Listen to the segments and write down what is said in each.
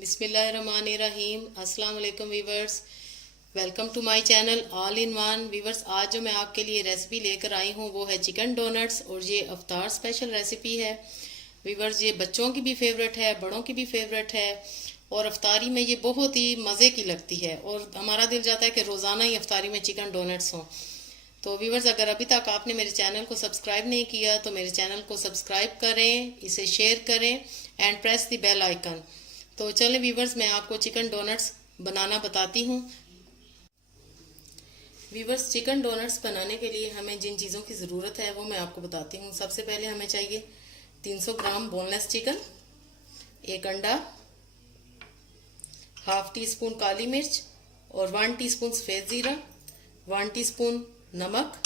बिस्मिल्लाहिर्रहमानिर्रहीम। अस्सलाम वालेकुम viewers, welcome to my channel all in one. Viewers, आज जो मैं आपके लिए रेसिपी लेकर आई हूँ वो है चिकन डोनट्स और ये अफ्तार स्पेशल रेसिपी है। वीवर्स, ये बच्चों की भी फेवरेट है, बड़ों की भी फेवरेट है और अफ्तारी में ये बहुत ही मज़े की लगती है और हमारा दिल चाहता है कि रोज़ाना ही अफ्तारी में चिकन डोनट्स हों। तो व्यूवर्स, अगर अभी तक आपने मेरे चैनल को सब्सक्राइब नहीं किया तो मेरे चैनल को सब्सक्राइब करें, इसे शेयर करें and press the bell icon. तो चलें व्यूवर्स, मैं आपको चिकन डोनट्स बनाना बताती हूँ। व्यूवर्स, चिकन डोनट्स बनाने के लिए हमें जिन चीज़ों की ज़रूरत है वो मैं आपको बताती हूँ। सबसे पहले हमें चाहिए 300 ग्राम बोनलेस चिकन, एक अंडा, हाफ टी स्पून काली मिर्च और 1 टीस्पून सफ़ेद ज़ीरा, 1 टीस्पून नमक,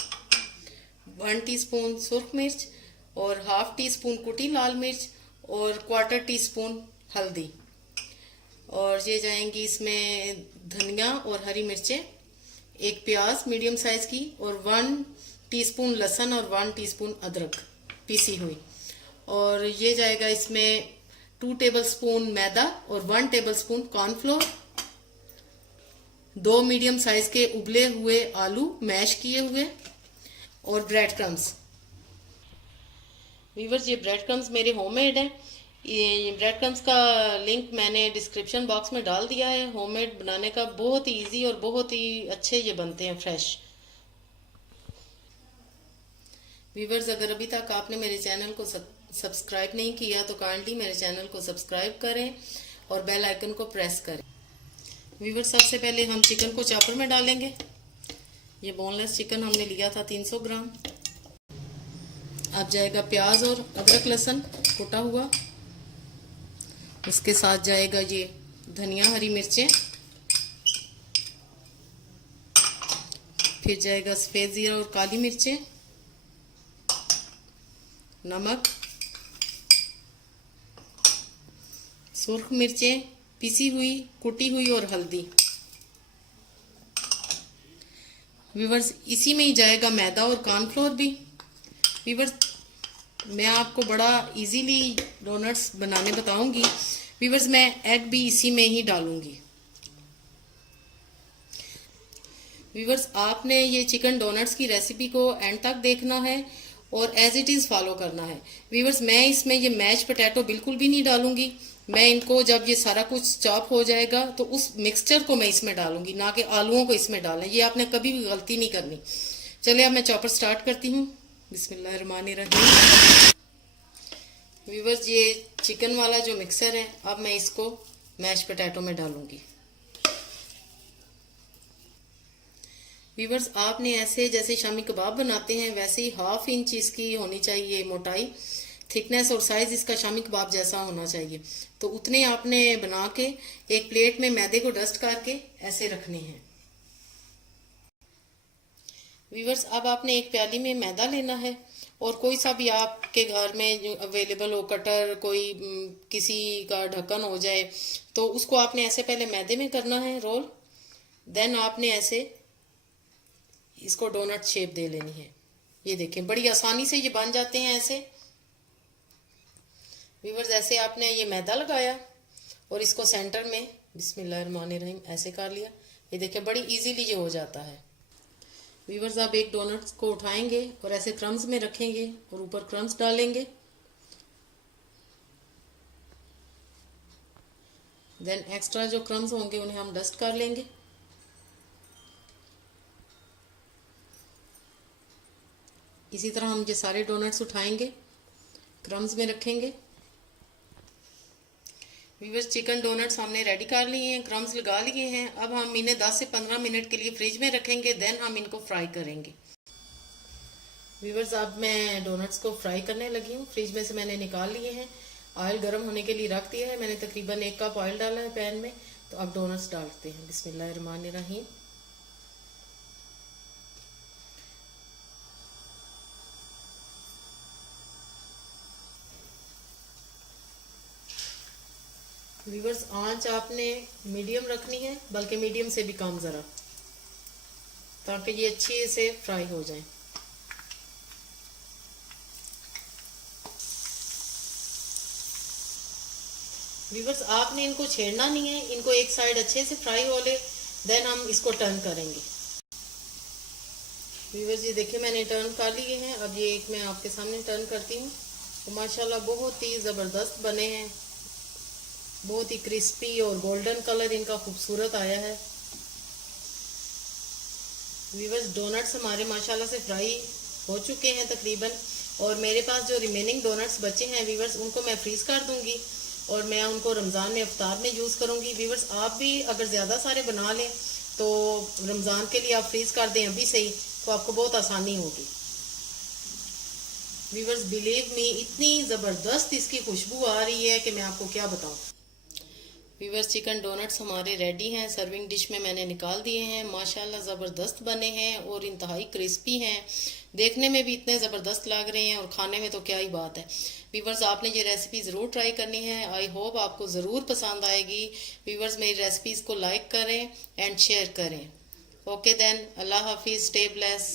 1 टीस्पून सुर्ख मिर्च और हाफ टी स्पून कुटी लाल मिर्च और क्वार्टर टी स्पून हल्दी। और ये जाएंगी इसमें धनिया और हरी मिर्चें, एक प्याज मीडियम साइज की और 1 टीस्पून लहसुन और 1 टीस्पून अदरक पीसी हुई। और ये जाएगा इसमें 2 टेबलस्पून मैदा और 1 टेबलस्पून कॉर्नफ्लोर, 2 मीडियम साइज के उबले हुए आलू मैश किए हुए और ब्रेड क्रम्स। वीवर्स, ये ब्रेड क्रम्स मेरे होममेड हैं। ये ब्रेड क्रम्स का लिंक मैंने डिस्क्रिप्शन बॉक्स में डाल दिया है। होममेड बनाने का बहुत ही इजी और बहुत ही अच्छे ये बनते हैं, फ्रेश। वीवर्स, अगर अभी तक आपने मेरे चैनल को सब्सक्राइब नहीं किया तो काइंडली मेरे चैनल को सब्सक्राइब करें और बेल आइकन को प्रेस करें। वीवर्स, सबसे पहले हम चिकन को चॉपर में डालेंगे। ये बोनलेस चिकन हमने लिया था 300 ग्राम। अब जाएगा प्याज और अदरक लहसुन कुटा हुआ, उसके साथ जाएगा ये धनिया हरी मिर्चें, फिर जाएगा सफ़ेद ज़ीरा और काली मिर्चें, नमक, सुर्ख मिर्चें पिसी हुई कुटी हुई और हल्दी। व्यूवर्स, इसी में ही जाएगा मैदा और कॉर्नफ्लोर भी। व्यूवर्स, मैं आपको बड़ा इजीली डोनट्स बनाने बताऊंगी। व्यूवर्स, मैं एग भी इसी में ही डालूंगी। व्यूवर्स, आपने ये चिकन डोनट्स की रेसिपी को एंड तक देखना है और एज इट इज़ फॉलो करना है। व्यूवर्स, मैं इसमें ये मैश पोटैटो बिल्कुल भी नहीं डालूंगी। मैं इनको जब ये सारा कुछ चॉप हो जाएगा तो उस मिक्सचर को मैं इसमें डालूंगी, ना कि आलूओं को इसमें डालें। ये आपने कभी भी गलती नहीं करनी। चलिए अब मैं चॉपर स्टार्ट करती हूँ। बिस्मिल्लाहिर्रहमानिर्रहीम। व्यूवर्स, ये चिकन वाला जो मिक्सर है, अब मैं इसको मैश पोटैटो में डालूंगी। व्यूवर्स, आपने ऐसे जैसे शामी कबाब बनाते हैं वैसे ही 1/2 इंच इसकी होनी चाहिए मोटाई, थिकनेस और साइज इसका शामी कबाब जैसा होना चाहिए। तो उतने आपने बना के एक प्लेट में मैदे को डस्ट करके ऐसे रखने हैं। व्यूवर्स, अब आपने एक प्याली में मैदा लेना है और कोई सा भी आपके घर में जो अवेलेबल हो, कटर, कोई किसी का ढक्कन हो जाए, तो उसको आपने ऐसे पहले मैदे में करना है रोल। देन आपने ऐसे इसको डोनट शेप दे लेनी है। ये देखें, बड़ी आसानी से ये बन जाते हैं ऐसे। व्यूवर्स, ऐसे आपने ये मैदा लगाया और इसको सेंटर में बिस्मिल्लाहिर्रहमानिर्रहीम ऐसे कर लिया। ये देखें, बड़ी इजीली ये हो जाता है। व्यूवर्स, आप एक डोनट्स को उठाएंगे और ऐसे क्रम्स में रखेंगे और ऊपर क्रम्स डालेंगे। देन एक्स्ट्रा जो क्रम्स होंगे उन्हें हम डस्ट कर लेंगे। इसी तरह हम ये सारे डोनट्स उठाएंगे, क्रम्स में रखेंगे। व्यूवर्स, चिकन डोनट्स हमने रेडी कर लिए हैं, क्रम्स लगा लिए हैं। अब हम इन्हें 10 से 15 मिनट के लिए फ्रिज में रखेंगे। देन हम इनको फ्राई करेंगे। व्यूवर्स, अब मैं डोनट्स को फ्राई करने लगी हूँ। फ्रिज में से मैंने निकाल लिए हैं, ऑयल गर्म होने के लिए रख दिया है। मैंने तकरीबन 1 कप ऑयल डाला है पैन में। तो अब डोनट्स डालते हैं। बिस्मिल्लाहिर्रहमानिर्रहीम। व्यूवर्स, आंच आपने मीडियम रखनी है, बल्कि मीडियम से भी कम ज़रा, ताकि ये अच्छे से फ्राई हो जाए। व्यूअर्स आपने इनको छेड़ना नहीं है, इनको एक साइड अच्छे से फ्राई हो ले, देन हम इसको टर्न करेंगे। व्यूअर्स ये देखिए मैंने टर्न कर लिए हैं। अब ये एक मैं आपके सामने टर्न करती हूँ। तो माशाल्लाह बहुत ही ज़बरदस्त बने हैं, बहुत ही क्रिस्पी और गोल्डन कलर इनका खूबसूरत आया है। व्यूअर्स डोनट्स हमारे माशाल्लाह से फ्राई हो चुके हैं तकरीबन, और मेरे पास जो रिमेनिंग डोनट्स बचे हैं व्यूअर्स उनको मैं फ्रीज कर दूंगी और मैं उनको रमज़ान में इफ्तार में यूज़ करूंगी। व्यूअर्स आप भी अगर ज़्यादा सारे बना लें तो रमज़ान के लिए आप फ्रीज कर दें अभी से ही, तो आपको बहुत आसानी होगी। व्यूअर्स बिलीव मी इतनी ज़बरदस्त इसकी खुशबू आ रही है कि मैं आपको क्या बताऊं। व्यूअर्स चिकन डोनट्स हमारे रेडी हैं, सर्विंग डिश में मैंने निकाल दिए हैं। माशाल्लाह ज़बरदस्त बने हैं और इंतहाई क्रिस्पी हैं, देखने में भी इतने ज़बरदस्त लग रहे हैं और खाने में तो क्या ही बात है। व्यूअर्स आपने ये रेसिपी ज़रूर ट्राई करनी है, आई होप आपको ज़रूर पसंद आएगी। व्यूअर्स मेरी रेसिपीज़ को लाइक करें एंड शेयर करें। ओके देन, अल्लाह हाफिज़, स्टे ब्लेस।